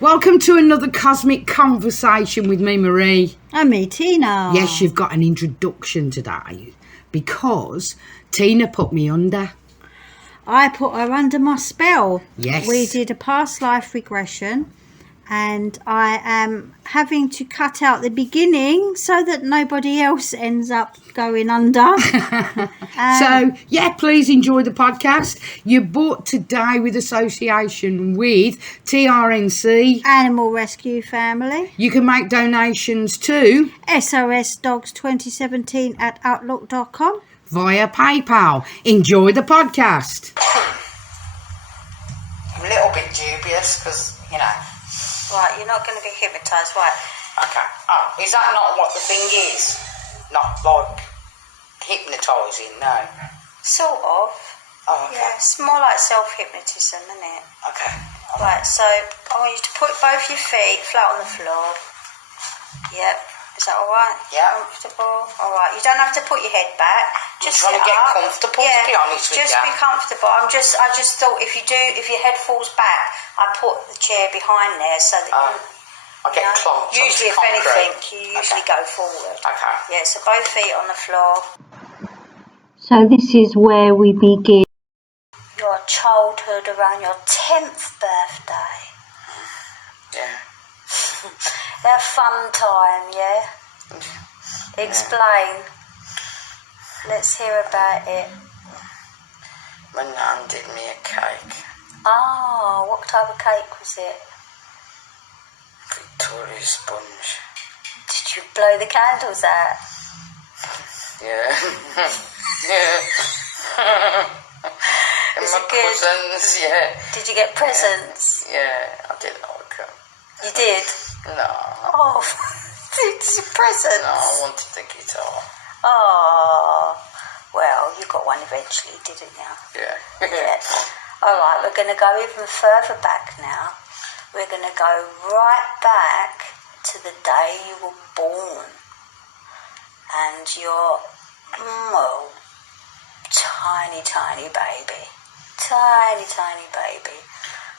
Welcome to another cosmic conversation with me, Marie. And me, Tina. Yes, you've got an introduction today because Tina put me under. I put her under my spell. Yes. We did a past life regression, and I am having to cut out the beginning so that nobody else ends up going under. So, please enjoy the podcast. You're bought today with association with TRNC Animal Rescue Family. You can make donations to SOS Dogs 2017 at outlook.com via PayPal. Enjoy the podcast. I'm a little bit dubious because, Right, you're not going to be hypnotised, right? Okay. Oh, is that not what the thing is? Not like hypnotising, no. Sort of. Oh, okay. Yeah, it's more like self-hypnotism, isn't it? Okay. Right, so I want you to put both your feet flat on the floor. Yep. Is that all right? Yeah. Comfortable? All right. You don't have to put your head back. Just I'm trying to sit get up. comfortable, to be honest with just you. be comfortable. I just thought if your head falls back, I put the chair behind there so that I get clonked. Usually, if anything, you usually go forward. Okay. Yeah. So both feet on the floor. So this is where we begin. Your childhood around your 10th birthday. Yeah. A fun time, yeah? Explain. Let's hear about it. My nan did me a cake. Ah, what type of cake was it? Victoria sponge. Did you blow the candles out? Yeah. Yeah. And Is my it good? cousins, yeah. Did you get presents? Yeah, I did like them. You did? No. Oh, did you presents? No, I wanted the guitar. Oh, well, you got one eventually, didn't you? Yeah. Yeah. All right, we're going to go even further back now. We're going to go right back to the day you were born. And you're, tiny, tiny baby. Tiny, tiny baby.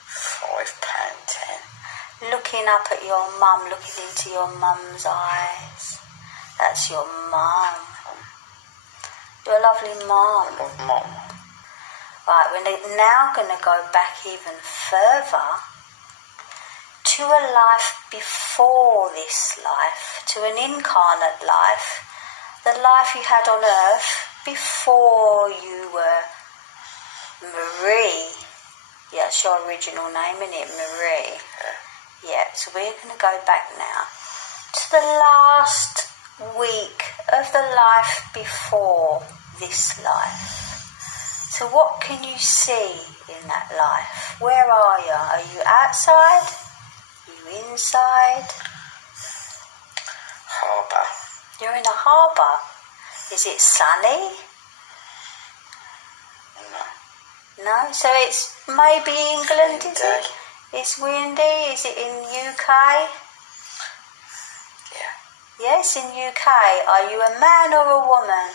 £5.10. Looking up at your mum, looking into your mum's eyes. That's your mum. You're a lovely mum. I love Mum. Right, we're now going to go back even further to a life before this life, to an incarnate life, the life you had on earth before you were Marie. Yeah, it's your original name, isn't it, Marie? Yeah, so we're going to go back now to the last week of the life before this life. So what can you see in that life? Where are you? Are you outside? Are you inside? Harbour. You're in a harbour. Is it sunny? No? So it's maybe England, is it? It's windy. Is it in UK? Yeah. Yes, in UK. Are you a man or a woman?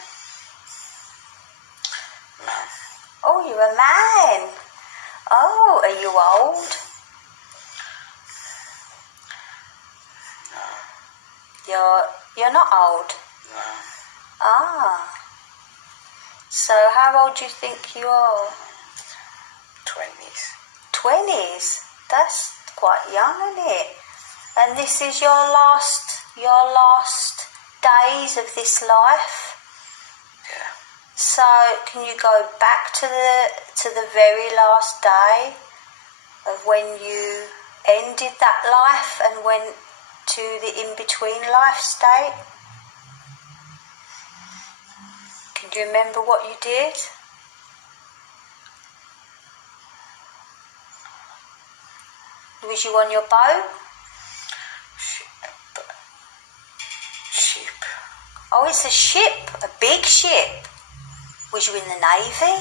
Man. Oh, you're a man. Oh, are you old? No. You're not old? No. Ah. So how old do you think you are? 20s. 20s? That's quite young, isn't it? And this is your last days of this life? Yeah. So can you go back to the very last day of when you ended that life and went to the in-between life state? Can you remember what you did? Was you on your boat? Ship. Oh, it's a ship, a big ship. Was you in the Navy?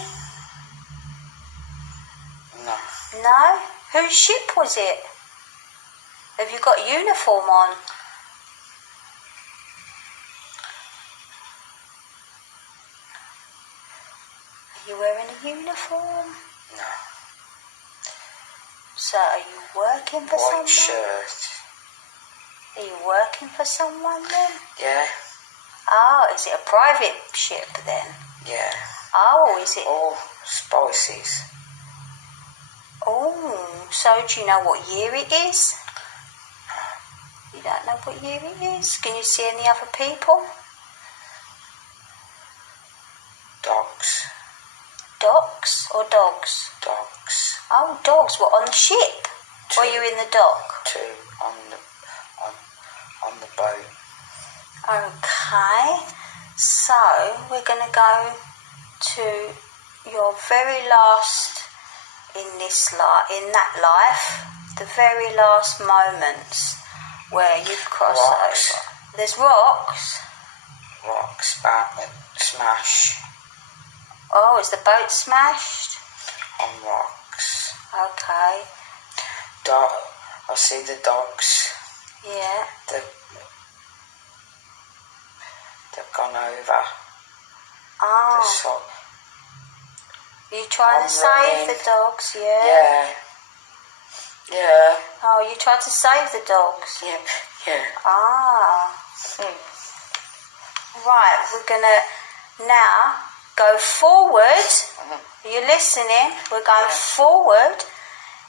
No. No? Whose ship was it? Have you got uniform on? Are you wearing a uniform? No. So are you working for White someone? shirt. Are you working for someone then? Yeah, Oh, is it a private ship then? yeah. Oh, is it? All spices. Oh, so do you know what year it is? You don't know what year it is? Can you see any other people? Dogs. Docks or dogs? Dogs. Oh, dogs. What, on the ship? Or are you in the dock? 2 on the boat. Okay. So we're going to go to your very last in that life, the very last moments where you've crossed Rocks. over. There's rocks. Rocks, smash Oh, is the boat smashed? on rocks. Okay. I see the dogs. Yeah. They've gone over. Oh. Are you trying to save running. the dogs? Yeah. Yeah. Yeah. Oh, you tried to save the dogs? Yeah. Yeah. Ah. Right, we're going to now go forward. Are you listening? We're going forward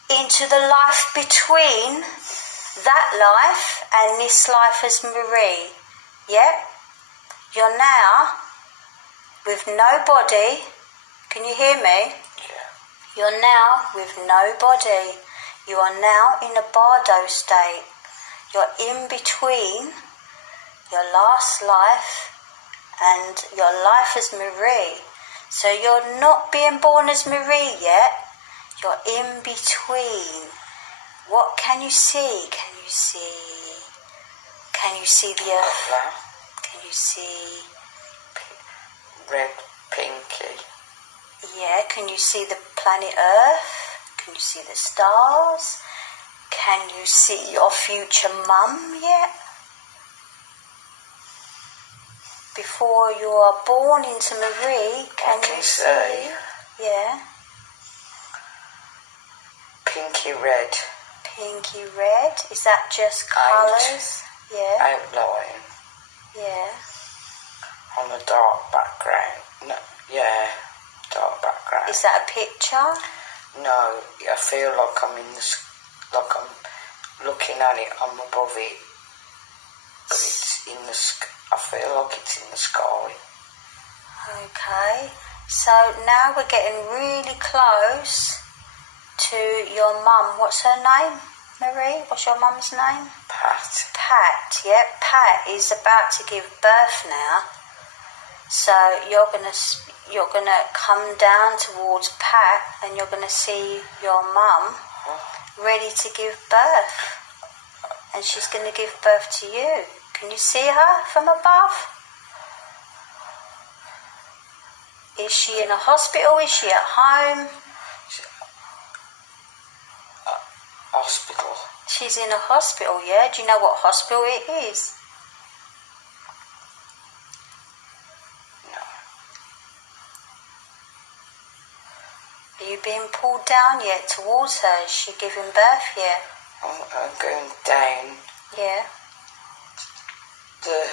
into the life between that life and this life as Marie. Yeah? You're now with no body. Can you hear me? Yeah. You're now with no body. You are now in a bardo state. You're in between your last life and your life as Marie. So you're not being born as Marie yet. You're in between. What can you see? Can you see the earth? Colour. Can you see? Red, pinky. Yeah, can you see the planet Earth? Can you see the stars? Can you see your future mum yet? Before you are born into Marie, can you see? Yeah. Pinky red. Pinky red. Is that just colours? Yeah. Outline Yeah. on a dark background. No, yeah, dark background. Is that a picture? No, I feel like I'm like I'm looking at it. I'm above it, but it's in the sky. I feel like it's in the sky. Okay. So now we're getting really close to your mum. What's her name, Marie? What's your mum's name? Pat. Pat. Yep. Pat is about to give birth now. So you're gonna come down towards Pat, and you're gonna see your mum ready to give birth, and she's gonna give birth to you. Can you see her from above? Is she in a hospital? Is she at home? Hospital. She's in a hospital, yeah? Do you know what hospital it is? No. Are you being pulled down yet towards her? Is she giving birth yet? I'm going down. Yeah. The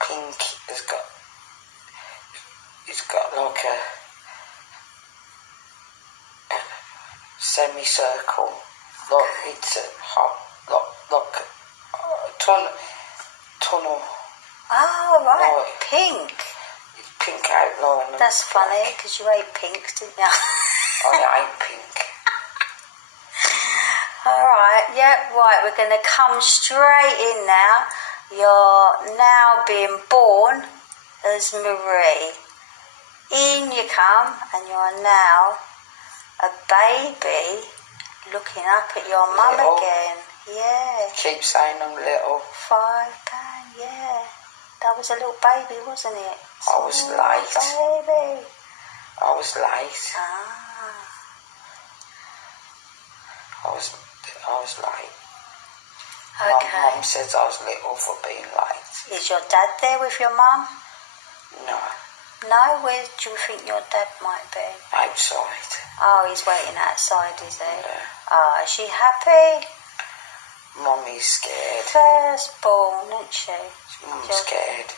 pink has got. It's got like a semicircle. Like it's a hot, like a tunnel. Oh, right. Right. Pink. It's pink outline. That's funny, because you ate pink, didn't you? I ain't pink. All right, yeah, right. We're going to come straight in now. You're now being born as Marie. In you come, and you're now a baby looking up at your mum Little. again. Yeah. Keep saying I'm little. 5 pound, yeah. That was a little baby, wasn't it? I was Small late. baby. I was late. Ah. I was late. Okay. Mum says I was little for being late. Is your dad there with your mum? No. No? Where do you think your dad might be? Outside. Oh, he's waiting outside, is he? Yeah. Oh, is she happy? Mummy's scared. Firstborn, isn't she? Mum's scared.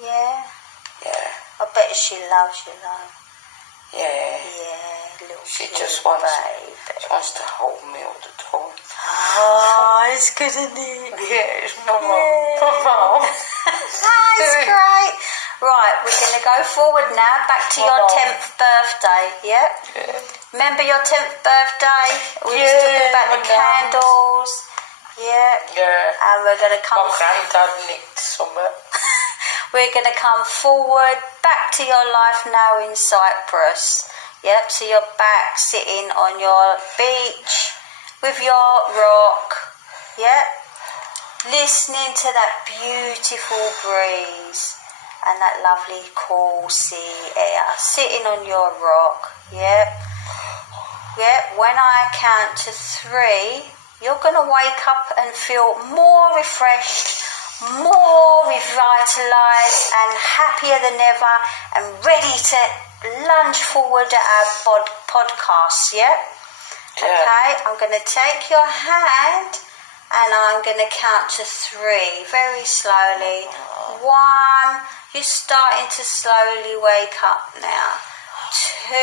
Yeah? Yeah. I bet she loves you, though. Yeah. Yeah, little She cute just wants, baby. she wants to hold me all the time. Oh, it's good, isn't it? Yeah, it's Mama. Yeah. Mama. That's great. Right, we're going to go forward now, back to your 10th birthday, yeah? Yeah. Remember your 10th birthday? We was talking about the candles. Yeah. Yeah. And we're going to come... My granddad nicked somewhere. We're going to come forward, back to your life now in Cyprus. Yep, so you're back sitting on your beach with your rock. Yep. Listening to that beautiful breeze and that lovely cool sea air. Sitting on your rock. Yep. Yep, when I count to 3, you're going to wake up and feel more refreshed, more revitalised and happier than ever and ready to lunge forward at our podcast, yeah? Okay, I'm going to take your hand and I'm going to count to 3 very slowly. 1, you're starting to slowly wake up now. 2,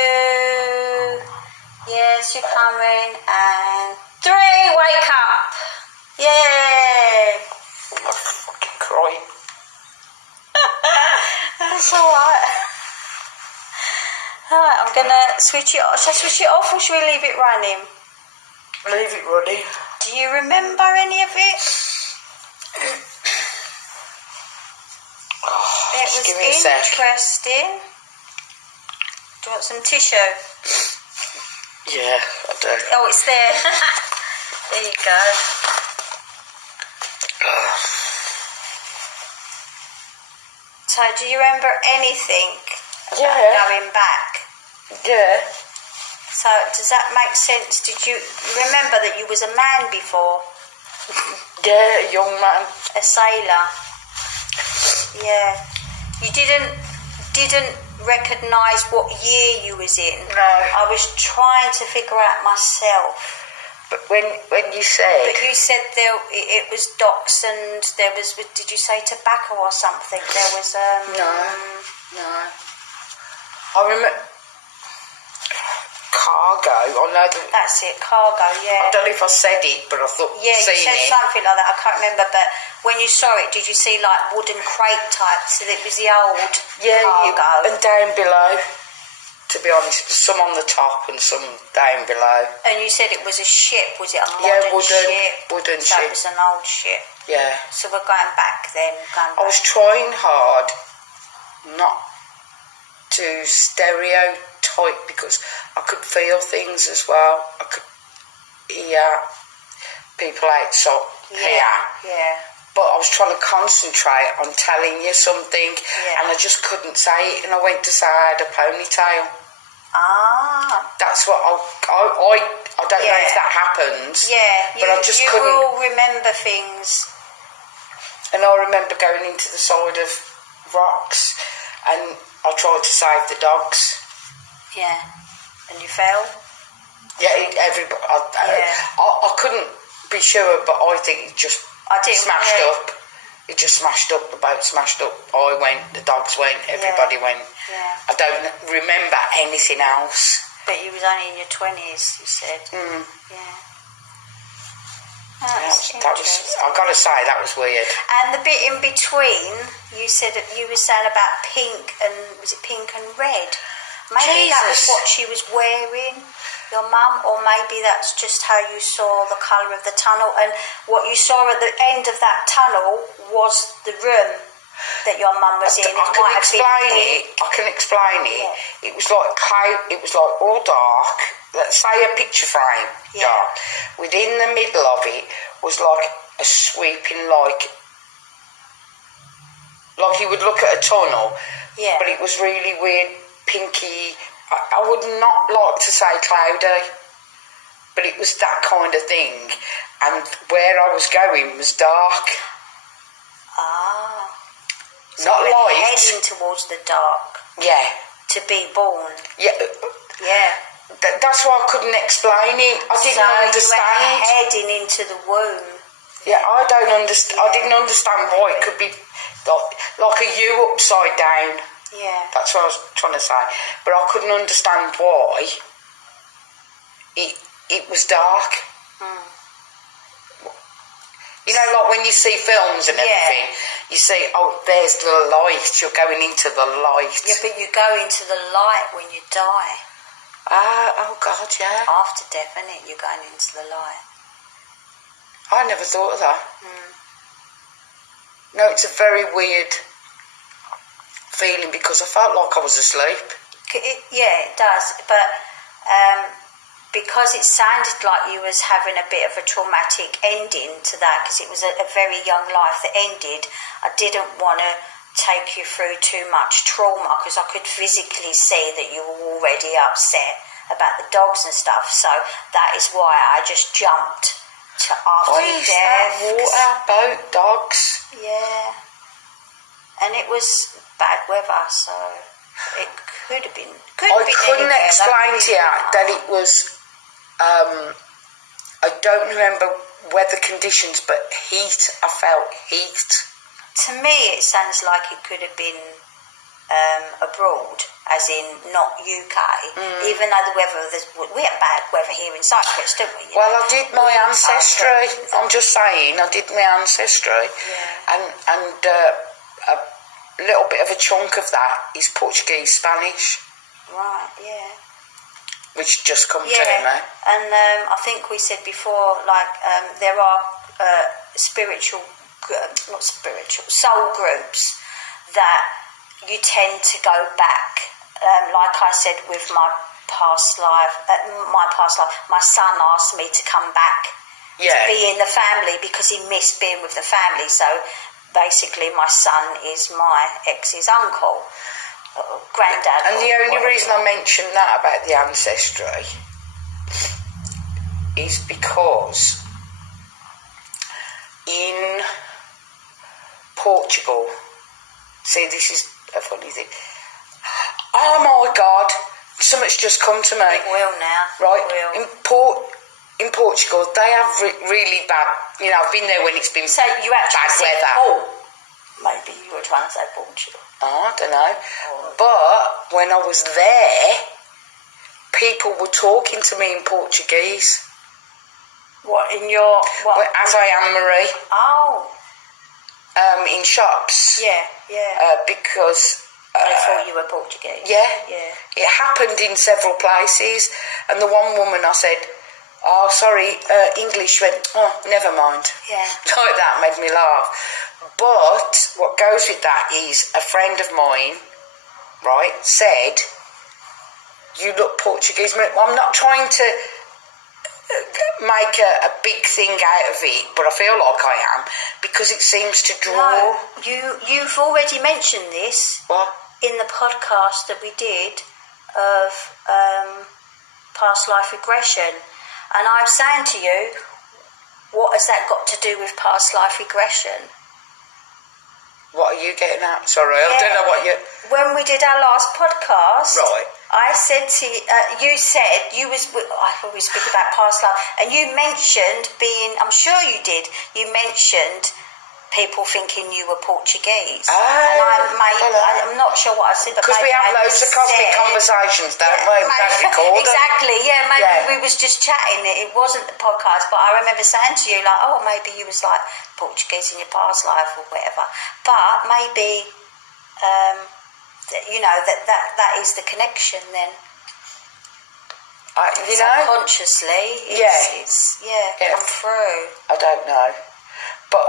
yes, you're coming, and 3, wake up. Yay! I'm fucking crying. That's alright. Alright, I'm gonna switch it off. Shall I switch it off or should we leave it running? Leave it running. Do you remember any of it? It was give me a sec. interesting. Do you want some tissue? Yeah, I do. Oh, it's there. There you go. So, do you remember anything about going back? Yeah. So, does that make sense? Did you remember that you was a man before? Yeah, a young man. A sailor? Yeah. You didn't recognise what year you was in? No. I was trying to figure out myself. But when you said... But you said it was docks and there was... Did you say tobacco or something? There was... No. I remember... Cargo, I know that... That's it, cargo, yeah. I don't know if I said it, but I thought... Yeah, you said it. something like that, I can't remember, but when you saw it, did you see like wooden crate type, so it was the old cargo? And down below, to be honest, some on the top and some down below. And you said it was a ship, was it a modern ship? Wooden so ship. It was an old ship. Yeah. So we're going back then. I was trying hard not to stereotype because I could feel things as well. I could hear people outside here. Yeah. But I was trying to concentrate on telling you something and I just couldn't say it and I went to say I had a ponytail. Ah. That's what I don't know if that happens. Yeah, but I just you couldn't. will remember things. And I remember going into the side of rocks and I tried to save the dogs. Yeah. And you fell? Yeah, everybody. I couldn't be sure, but I think it just smashed up. It just smashed up. The boat smashed up. I went. The dogs went. Everybody went. Yeah. I don't remember anything else. But you was only in your 20s, you said. Yeah. That was. I've got to say that was weird. And the bit in between, you said that you were saying about pink and was it pink and red? Maybe that was what she was wearing, your mum, or maybe that's just how you saw the colour of the tunnel. And what you saw at the end of that tunnel was the room that your mum was in. I can explain it. It was like all dark. Let's say a picture frame, dark. Within the middle of it was like a sweeping, like you would look at a tunnel. Yeah. But it was really weird, pinky. I would not like to say cloudy, but it was that kind of thing. And where I was going was dark. Ah. So not light. Heading towards the dark. Yeah. to be born. Yeah. Yeah. That's why I couldn't explain it. I didn't understand. You were heading into the womb. Yeah, I don't understand. I didn't understand why it could be like a U upside down. Yeah. That's what I was trying to say. But I couldn't understand why it was dark. You know, like when you see films and everything, you see, oh, there's the light. You're going into the light. Yeah, but you go into the light when you die. Oh God, yeah. After death, isn't it? You're going into the light. I never thought of that. No, it's a very weird feeling because I felt like I was asleep. Yeah, it does. But because it sounded like you was having a bit of a traumatic ending to that, because it was a very young life that ended, I didn't want to take you through too much trauma because I could physically see that you were already upset about the dogs and stuff. So that is why I just jumped to after your death. Water, boat, dogs. Yeah. And it was bad weather, so it could have been. I couldn't explain to you that it was. I don't remember weather conditions, but heat. I felt heat. To me, it sounds like it could have been abroad, as in not UK. Even though the weather, we have bad weather here in Cyprus, don't we? Well, I did my ancestry. I'm just saying, I did my ancestry, and a little bit of a chunk of that is Portuguese, Spanish. Right. Yeah. Which just come to me. And I think we said before, like there are soul groups that you tend to go back. Like I said with my past life, my son asked me to come back to be in the family because he missed being with the family. So basically, my son is my ex's uncle. Granddad. And the only reason I mentioned that about the ancestry is because in Portugal, see, this is a funny thing. Oh my God, something's just come to me. It will now. Right, It will. in Portugal, they have really bad. You know, I've been there when it's been so you actually bad said weather. Paul. Maybe you were trying to say Portugal. Oh, I don't know. But when I was there, people were talking to me in Portuguese. What, in your... What? Well, as I am, Marie. Oh. In shops. Yeah. Because... they thought you were Portuguese. Yeah. Yeah. It happened in several places. And the one woman I said, oh, sorry, English, went, oh, never mind. Yeah. Like that made me laugh. But what goes with that is a friend of mine, right, said, you look Portuguese. I'm not trying to make a big thing out of it, but I feel like I am, because it seems to draw... No, you've already mentioned this. What? In the podcast that we did of past life regression. And I'm saying to you, what has that got to do with past life regression? What are you getting at? Sorry, I don't know what you... When we did our last podcast, right, I said to you said you was. I always speak about past life, and you mentioned being. I'm sure you did. You mentioned people thinking you were Portuguese. And I'm not sure what I said. Because we have loads of cosmic conversations, don't we? We don't record them. Exactly, maybe we was just chatting. It wasn't the podcast, but I remember saying to you, like, oh, maybe you was like Portuguese in your past life or whatever. But maybe, that is the connection then. Subconsciously, it's come through. I don't know. But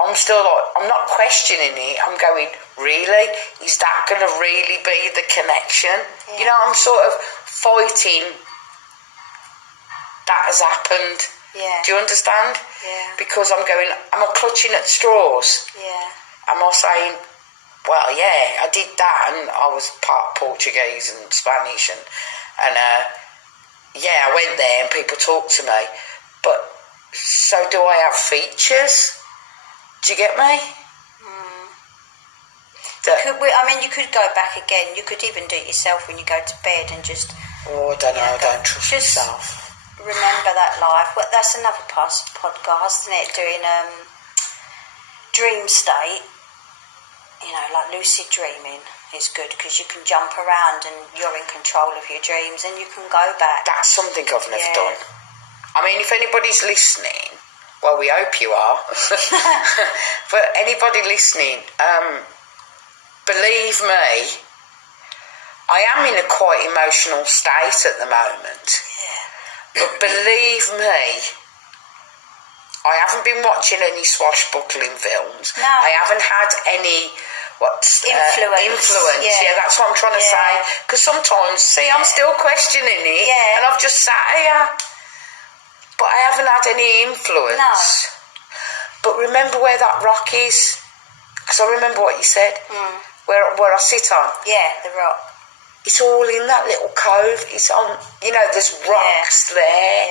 I'm still like, I'm not questioning it. I'm going, really? Is that going to really be the connection? Yeah. You know, I'm sort of fighting that has happened. Yeah. Do you understand? Yeah. Because I'm going, am I clutching at straws? Yeah. Am I saying, well, yeah, I did that and I was part Portuguese and Spanish and I went there and people talked to me. But so do I have features? Do you get me? You could go back again. You could even do it yourself when you go to bed and just... Oh, I don't know. I don't trust myself. Remember that life. Well, that's another podcast, isn't it? Doing dream state, like lucid dreaming is good because you can jump around and you're in control of your dreams and you can go back. That's something I've never done. I mean, if anybody's listening, well, we hope you are, but anybody listening, believe me, I am in a quite emotional state at the moment. But believe me, I haven't been watching any swashbuckling films. No. I haven't had any influence. Yeah, that's what I'm trying to say. Because sometimes, I'm still questioning it, and I've just sat here, but I haven't had any influence. No. But remember where that rock is? Because I remember what you said. Where I sit on. Yeah, the rock. It's all in that little cove. It's on, there's rocks there.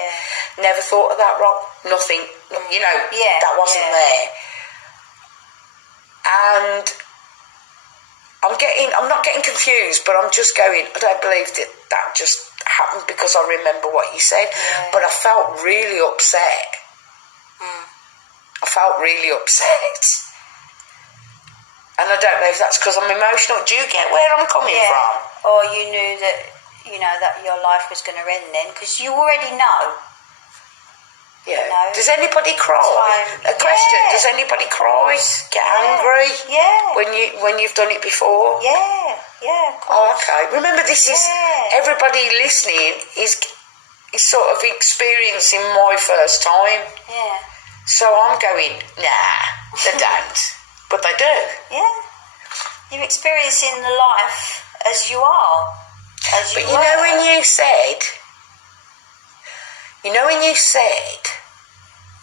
Yeah. Never thought of that rock. Nothing, that wasn't there. And I'm not getting confused, but I'm just going, I don't believe that just happened because I remember what you said. Yeah. But I felt really upset. I felt really upset. And I don't know if that's because I'm emotional. Do you get where I'm coming from? Or you knew that, that your life was going to end then, because you already know. Yeah. Does anybody cry? Question: does anybody cry? Get angry? Yeah. When you've done it before? Yeah. Of course. Oh, okay. Remember, this is everybody listening is sort of experiencing my first time. Yeah. So I'm going, nah, they don't. But they do. Yeah. You're experiencing life as you are. But when you said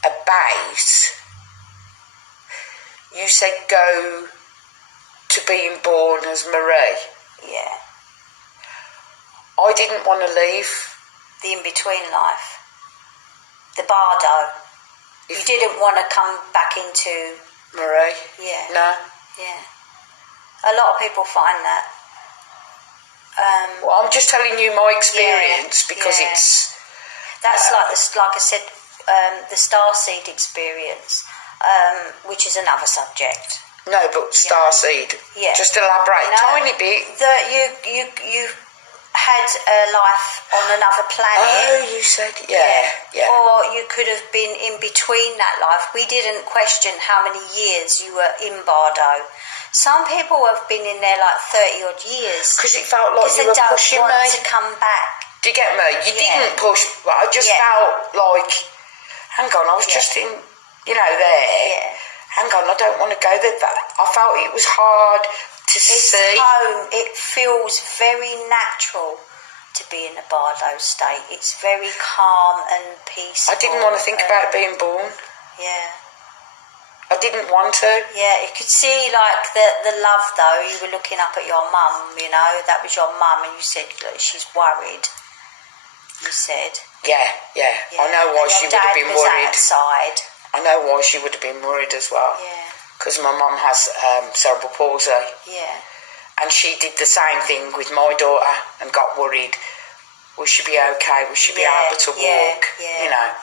about, you said go to being born as Marie. Yeah. I didn't want to leave. The in-between life. The bardo. You didn't want to come back into... Marie? Yeah. No? Yeah. A lot of people find that. Well, I'm just telling you my experience because it's... That's like I said, the starseed experience, which is another subject. No, but starseed. Yeah. Just elaborate a tiny bit. That you had a life on another planet. Oh, you said, yeah. Or you could have been in between that life. We didn't question how many years you were in Bardo. Some people have been in there like 30 odd years. Because it felt like you were pushing me. Because they don't want to come back. Do you get me? You didn't push, but I just felt like, hang on, I was just in, there. Yeah. Hang on, I don't want to go there. I felt it was hard to see. Home. It feels very natural to be in a Bardo state. It's very calm and peaceful. I didn't want to think about being born. Yeah. I didn't want to. Yeah, you could see like the love though. You were looking up at your mum, that was your mum, and you said, look, she's worried. You said. Yeah. I know why she would have been worried. Outside. I know why she would have been worried as well. Yeah. Because my mum has cerebral palsy. Yeah. And she did the same thing with my daughter and got worried. Will she be okay? Will she be able to walk? Yeah.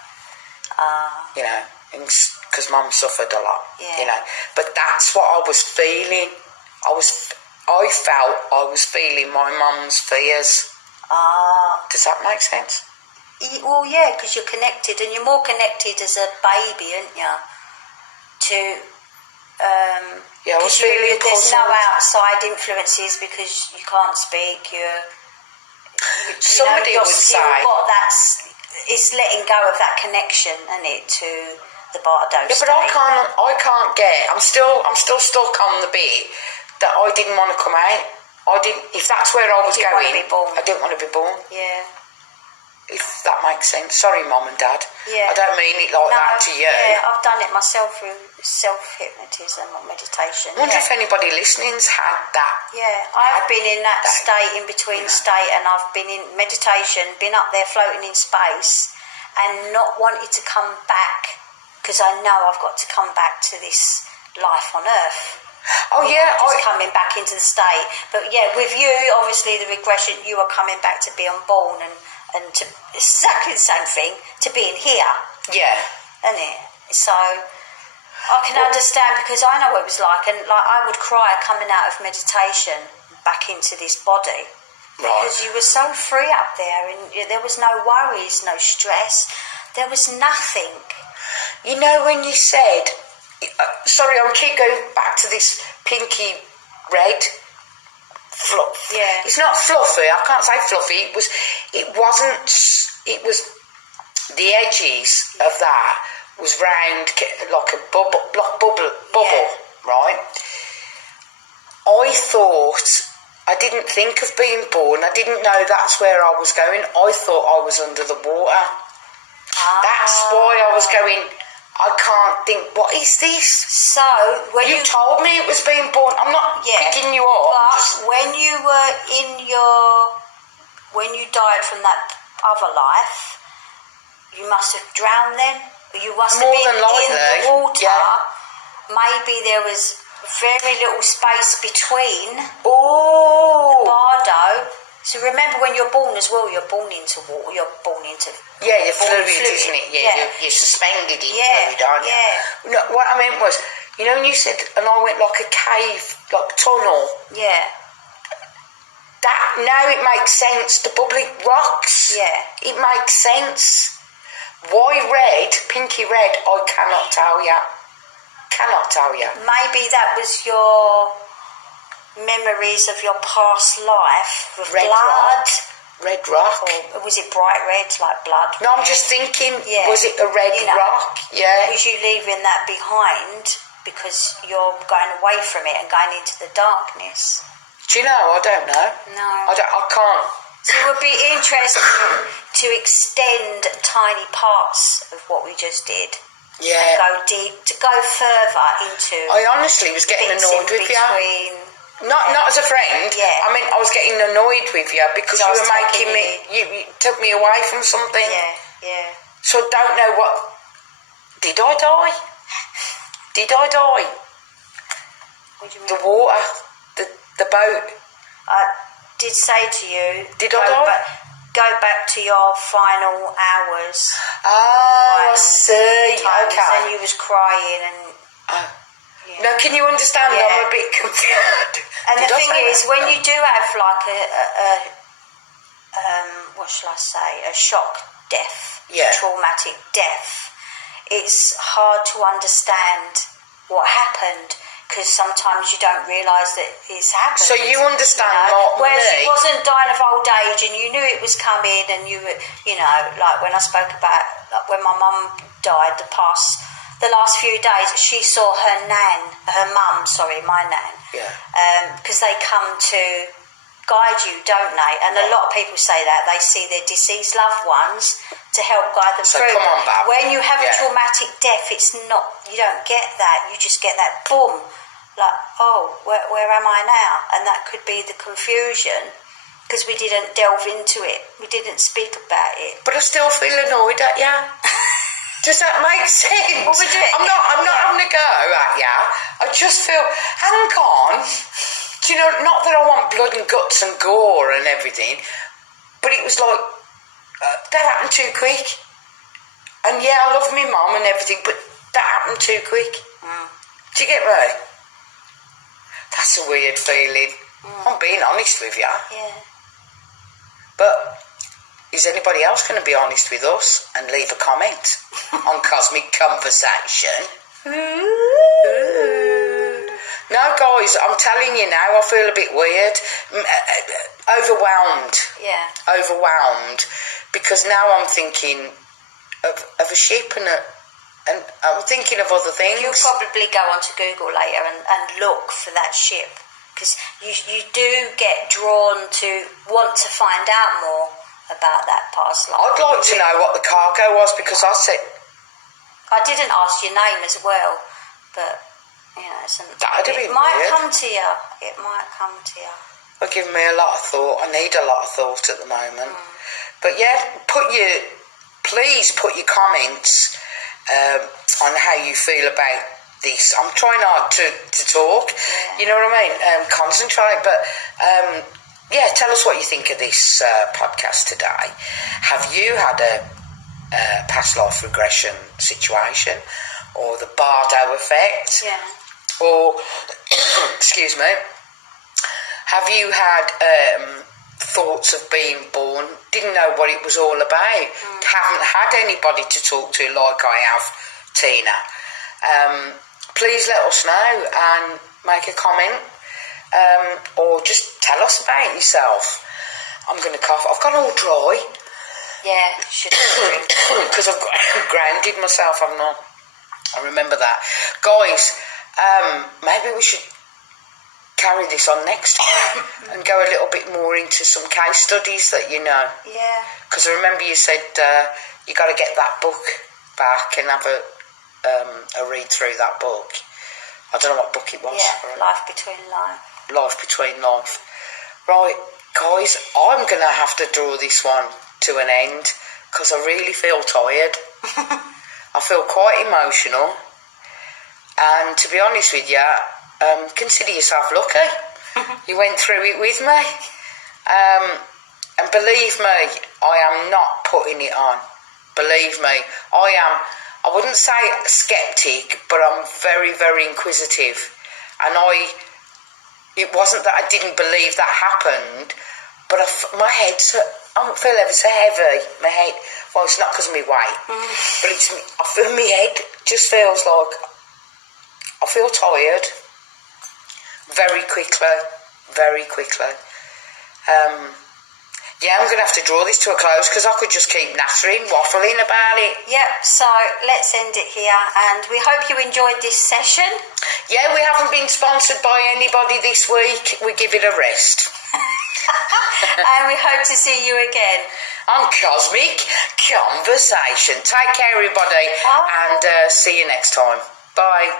Because mum suffered a lot. But that's what I was feeling. I felt I was feeling my mum's fears. Does that make sense? Well, yeah, because you're connected, and you're more connected as a baby, aren't you? I was feeling there's no outside influences because you can't speak. Somebody would say it's letting go of that connection, isn't it, to the Bardo state. But I can't get. I'm still stuck on the bit that I didn't want to come out. If that's where I was going, I didn't want to be born. Yeah. If that makes sense. Sorry, Mum and Dad. Yeah. I don't mean it like that to you. Yeah, I've done it myself through self-hypnotism or meditation. I wonder if anybody listening's had that. Yeah, I've been in that state, in between state, and I've been in meditation, been up there floating in space and not wanted to come back because I know I've got to come back to this life on Earth. Oh yeah, just coming back into the state. But yeah, with you, obviously the regression, you are coming back to be unborn and to exactly the same thing to being here, yeah. isn't it? So I can understand, because I know what it was like, and like I would cry coming out of meditation back into this body. Right. Because you were so free up there, and there was no worries, no stress, there was nothing. You know, when you said, sorry, I'll keep going back to this pinky red fluff. Yeah. It's not fluffy. I can't say fluffy. It was the edges of that was round like a bubble, Yeah. right? I thought, I didn't think of being born. I didn't know that's where I was going. I thought I was under the water. That's why I was going, I can't think, what is this? So when You told me it was being born. I'm not picking you up. But when you were when you died from that other life, you must have drowned then. You must have More been than likely, in the water. yeah. Maybe there was very little space between Oh. bardo. So remember, when you're born as well, you're born into water. You're born into Yeah, born fluid, isn't it? You're suspended in fluid, aren't you? Yeah. No, what I meant was, you know, when you said, and I went like a cave, like tunnel. Yeah. That now it makes sense. The bubbly rocks. Yeah. It makes sense. Why red, pinky red? I cannot tell you. Cannot tell you. Maybe that was your memories of your past life with Red blood. rock. Red rock. Or was it bright red like blood? No, I'm just thinking. Yeah. Was it a red rock? Yeah. Was you leaving that behind because you're going away from it and going into the darkness? Do you know? I don't know. No. I can't. So it would be interesting to extend tiny parts of what we just did. Yeah. And go deep, to go further into. I honestly was getting bits annoyed in with you. between. Not as a friend. Yeah. I mean, I was getting annoyed with you because I you was were making me. You took me away from something. Yeah. So I don't know what. Did I die? Did I die? What do you mean? The water, the boat. I did say to you. Did I die? Go back to your final hours. Oh, I see. Times, Okay. and you was crying and. Yeah. No, can you understand? Yeah. I'm a bit confused. And Did the I thing say is, that? when you do have like what shall I say, a shock death, Yeah. traumatic death, it's hard to understand what happened, because sometimes you don't realise that it's happened. So you understand more Whereas me. you wasn't dying of old age and you knew it was coming, and you were, like when I spoke about when my mum died, the last few days, she saw my nan, because they come to guide you, don't they? And a lot of people say that they see their deceased loved ones to help guide them So through. come on, Bab. When you have a Yeah. traumatic death, it's not, you don't get that. You just get that boom, like, oh, where am I now? And that could be the confusion, because we didn't delve into it. We didn't speak about it. But I still feel annoyed at you. Does that make sense? Well, we do it I'm not having a go at you. I just feel, hang on. Do you know, not that I want blood and guts and gore and everything, but it was like, that happened too quick. And yeah, I love my mum and everything, but that happened too quick. Do you get me? That's a weird feeling. I'm being honest with you. Yeah. But is anybody else going to be honest with us and leave a comment on Cosmic Conversation? No, guys, I'm telling you now, I feel a bit weird. Overwhelmed. Yeah. Overwhelmed. Because now I'm thinking of a ship and I'm thinking of other things. You'll probably go onto Google later and look for that ship, because you do get drawn to want to find out more about that past life. I'd like to know what the cargo was, because I said... I didn't ask your name as well, but, it might weird. come to you. It might come to you. It'll give me a lot of thought. I need a lot of thought at the moment. But yeah, please put your comments on how you feel about this. I'm trying hard to talk, you know what I mean? Concentrate, but yeah, tell us what you think of this podcast today. Have you had a past life regression situation, or the Bardo effect? Yeah. Or, excuse me, have you had thoughts of being born, didn't know what it was all about, haven't had anybody to talk to like I have, Tina? Please let us know and make a comment, or just tell us about yourself. I'm going to cough. I've got all dry. Yeah, should drink. Because I've grounded myself, I'm not. I remember that. Guys, maybe we should carry this on next time and go a little bit more into some case studies that you know. Yeah. Because I remember you said you got to get that book back and have a read through that book. I don't know what book it was. Yeah, Life Between Life. Life Between Life. Right, guys, I'm going to have to draw this one to an end because I really feel tired. I feel quite emotional. And to be honest with you, consider yourself lucky. You went through it with me. And believe me, I am not putting it on. Believe me, I wouldn't say sceptic, but I'm very, very inquisitive. And it wasn't that I didn't believe that happened, but my head's, I feel ever so heavy. My head, well, it's not because of my weight, but I feel my head just feels like, I feel tired very quickly, very quickly. Yeah, I'm going to have to draw this to a close because I could just keep nattering, waffling about it. Yep, so let's end it here, and we hope you enjoyed this session. Yeah, we haven't been sponsored by anybody this week. We give it a rest. And we hope to see you again on Cosmic Conversation. Take care, everybody, Bye. and see you next time. Bye.